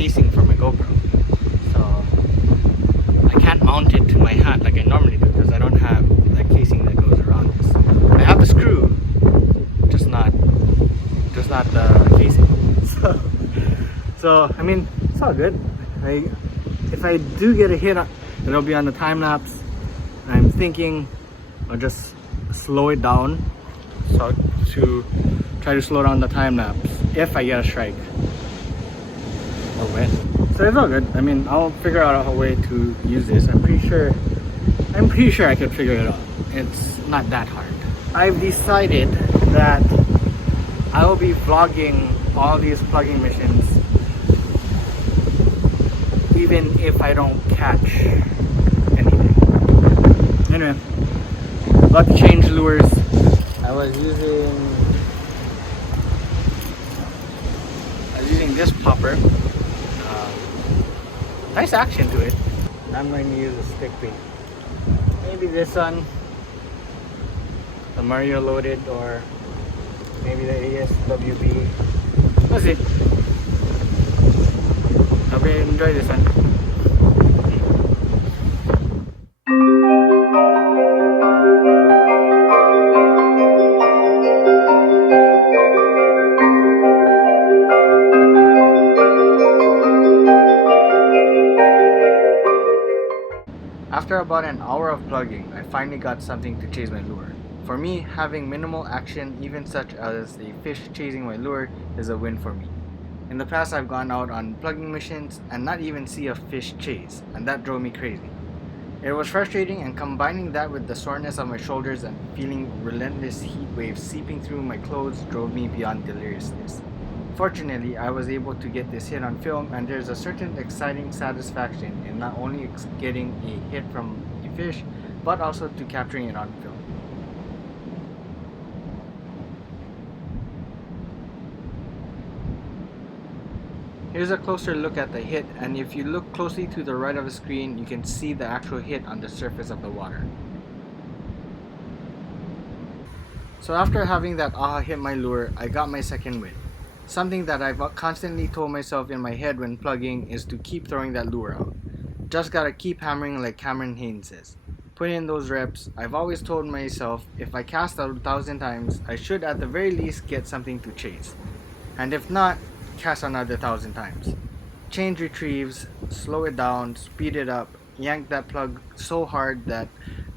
casing for my GoPro, so I can't mount it to my hat like I normally do because I don't have that casing that goes around this. I have the screw, just not the casing. So I mean, it's all good. If I do get a hit, it'll be on the time lapse. I'm thinking I'll just slow it down, so to try to slow down the time lapse if I get a strike or win. So it's all good. I mean, I'll figure out a way to use this. I'm pretty sure I could figure it out. It's not that hard. I've decided that I will be vlogging all these plugging missions even if I don't catch anything. Anyway, about to change lures. I was using this popper. Nice action to it. I'm going to use a stick bait. Maybe this one, the Mario loaded, or maybe the ASWB. We'll see. Hope you enjoy this one. After about an hour of plugging, I finally got something to chase my lure. For me, having minimal action, even such as a fish chasing my lure, is a win for me. In the past, I've gone out on plugging missions and not even see a fish chase, and that drove me crazy. It was frustrating, and combining that with the soreness of my shoulders and feeling relentless heat waves seeping through my clothes drove me beyond deliriousness. Fortunately, I was able to get this hit on film, and there's a certain exciting satisfaction in not only getting a hit from a fish, but also to capturing it on film. Here's a closer look at the hit, and if you look closely to the right of the screen, you can see the actual hit on the surface of the water. So after having that aha hit my lure, I got my second win. Something that I've constantly told myself in my head when plugging is to keep throwing that lure out. Just gotta keep hammering like Cameron Haynes says. Put in those reps. I've always told myself if I cast out 1,000 times, I should at the very least get something to chase. And if not, cast another 1,000 times. Change retrieves, slow it down, speed it up, yank that plug so hard that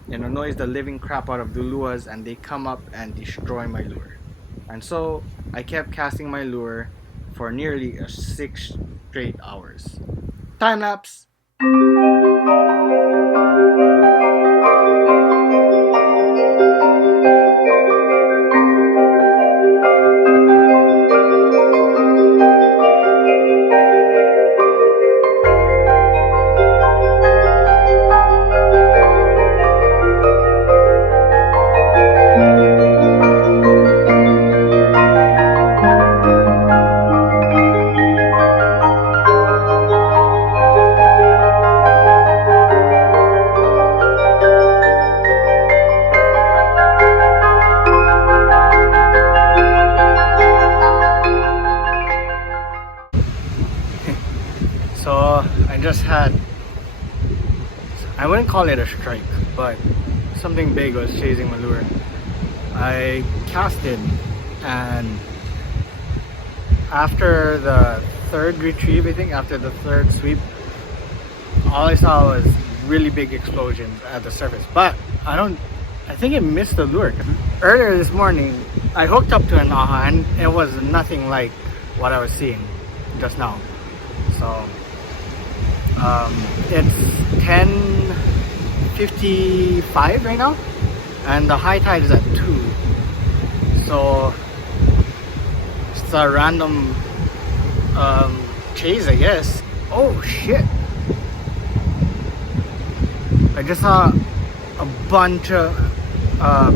it annoys the living crap out of the luas and they come up and destroy my lure. And so I kept casting my lure for nearly 6 straight hours. Time lapse! So I just had, I wouldn't call it a strike, but something big was chasing my lure. I casted, and after the third retrieve, I think after the third sweep, all I saw was really big explosions at the surface. But I think it missed the lure. Earlier this morning, I hooked up to an aha and it was nothing like what I was seeing just now. So it's 10:55 right now, and the high tide is at 2. So it's a random chase, I guess. Oh shit! I just saw a bunch of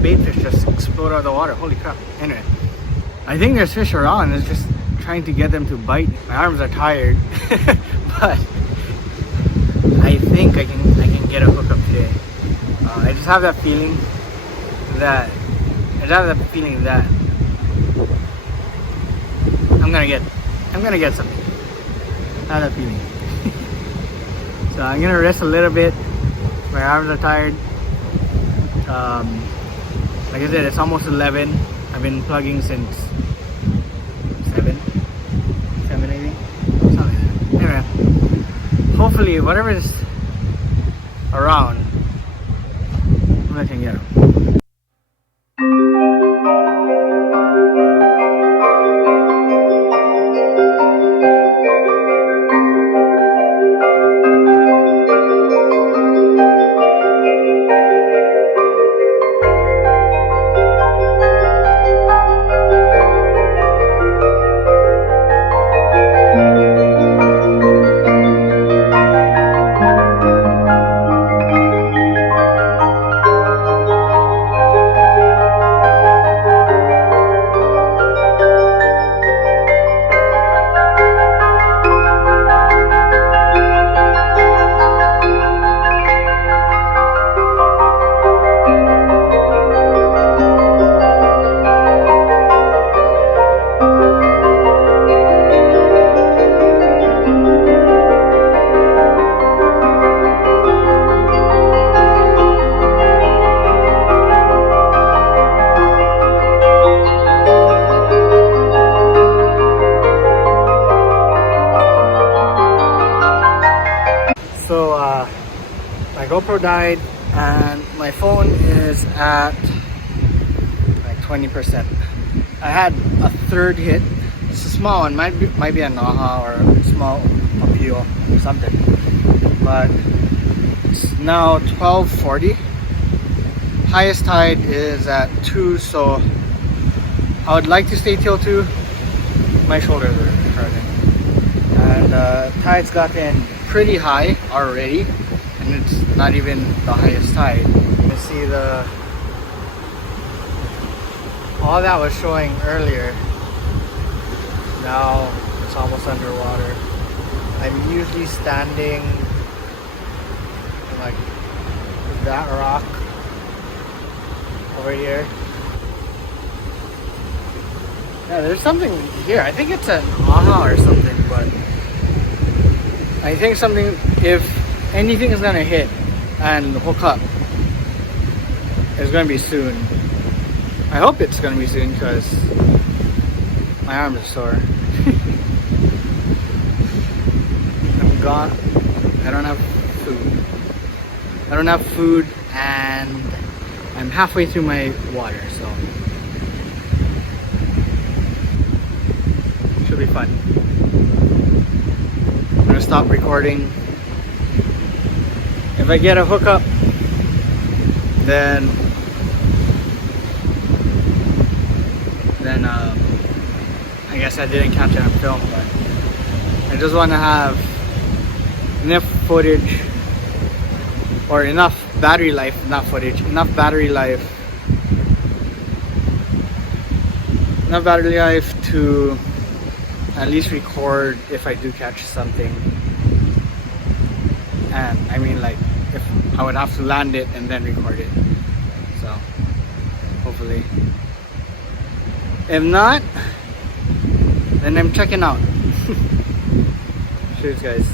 bait fish just explode out of the water. Holy crap! Anyway, I think there's fish around. It's just trying to get them to bite. My arms are tired, but I think I can get a hookup today. I just have that feeling that I'm gonna get something. How that feeling? So I'm gonna rest a little bit. My arms are tired. Like I said, it's almost 11. I've been plugging since 7 maybe. Something like that. Anyway, hopefully whatever is around, I can get them. So my GoPro died and my phone is at like 20%. I had a third hit. It's a small one, might be a Naha or a small appeal or something. But it's now 12:40. Highest tide is at 2, so I would like to stay till 2. My shoulders are hurting. And tide's gotten pretty high already, and it's not even the highest tide. You can see all that was showing earlier, now it's almost underwater. I'm usually standing in like that rock over here. Yeah, there's something here. I think it's an aha or something, but I think if anything is gonna hit and hook up, it's gonna be soon. I hope it's gonna be soon because my arm is sore. I'm gone. I don't have food and I'm halfway through my water, so should be fun. I'm gonna stop recording. If I get a hookup, then I guess I didn't capture on film, but I just want to have enough footage or enough battery life, not footage, enough battery life to at least record if I do catch something. And I mean, like, if I would have to land it and then record it. So hopefully, if not, then I'm checking out. Cheers guys.